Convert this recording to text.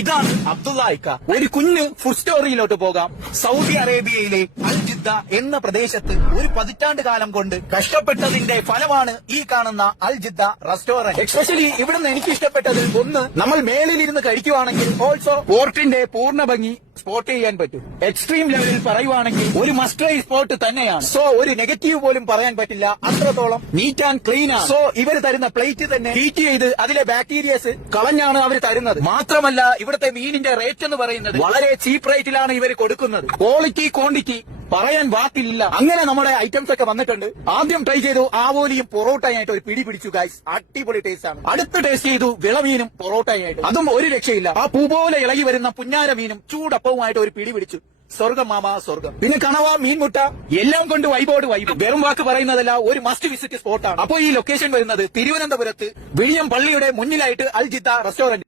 ഇതാണ് അബ്ദുള്ള ഇക്ക. ഒരു കുഞ്ഞ് ഫുഡ് സ്റ്റോറിയിലോട്ട് പോകാം. സൗദി അറേബ്യയിലെ അൽ ജിദ്ദ എന്ന പ്രദേശത്ത് ഒരു പതിറ്റാണ്ട് കാലം കൊണ്ട് കഷ്ടപ്പെട്ടതിന്റെ ഫലമാണ് ഈ കാണുന്ന അൽ ജിദ്ദ റെസ്റ്റോറന്റ്. എക്സ്പെഷ്യലി ഇവിടുന്ന് എനിക്ക് ഇഷ്ടപ്പെട്ടത്, ഒന്ന്, നമ്മൾ മേളിലിരുന്ന് കഴിക്കുവാണെങ്കിൽ ഓൾസോ പോർട്ടിന്റെ പൂർണ്ണ ഭംഗി സ്പോട്ട് ചെയ്യാൻ പറ്റും. എക്സ്ട്രീം ലെവലിൽ പറയുവാണെങ്കിൽ ഒരു മസ്റ്റ് ട്രൈ സ്പോട്ട് തന്നെയാണ്. സോ ഒരു നെഗറ്റീവ് പോലും പറയാൻ പറ്റില്ല, അത്രത്തോളം നീറ്റ് ആൻഡ് ക്ലീൻ ആണ്. സോ ഇവർ തരുന്ന പ്ലേറ്റ് തന്നെ ഹീറ്റ് ചെയ്ത് അതിലെ ബാക്ടീരിയസ് കളഞ്ഞാണ് അവർ തരുന്നത്. മാത്രമല്ല ഇവിടുത്തെ മീനിന്റെ റേറ്റ് എന്ന് പറയുന്നത് വളരെ ചീപ്പ് റേറ്റിലാണ് ഇവർ കൊടുക്കുന്നത്. ക്വാളിറ്റി ക്വാണ്ടിറ്റി പറയാൻ വാക്കില്ല. അങ്ങനെ നമ്മുടെ ഐറ്റംസ് ഒക്കെ വന്നിട്ടുണ്ട്. ആദ്യം ട്രൈ ചെയ്തു ആവോലിയും പൊറോട്ടയായിട്ട് ഒരു പിടി പിടിച്ചു ഗൈസ്. അടിപൊളി ടേസ്റ്റ് ആണ്. അടുത്ത് ടേസ്റ്റ് ചെയ്തു വിളമീനും പൊറോട്ടയായിട്ട്, അതും ഒരു രക്ഷയില്ല. ആ പൂ പോലെ ഇളകി വരുന്ന പുന്നാര മീനും ചൂടപ്പവുമായിട്ട് ഒരു പിടി പിടിച്ചു. സ്വർഗം മാമ സ്വർഗം. പിന്നെ കണവ, മീൻമുട്ട, എല്ലാം കൊണ്ട് വൈബോട് വൈബ്. വെറും വാക്ക് പറയുന്നതല്ല, ഒരു മസ്റ്റ് വിസിറ്റ് സ്പോട്ടാണ്. അപ്പോൾ ഈ ലൊക്കേഷൻ വരുന്നത് തിരുവനന്തപുരത്ത് വിഴിഞ്ഞം പള്ളിയുടെ മുന്നിലായിട്ട് അൽ ജിദ്ദ റെസ്റ്റോറന്റ്.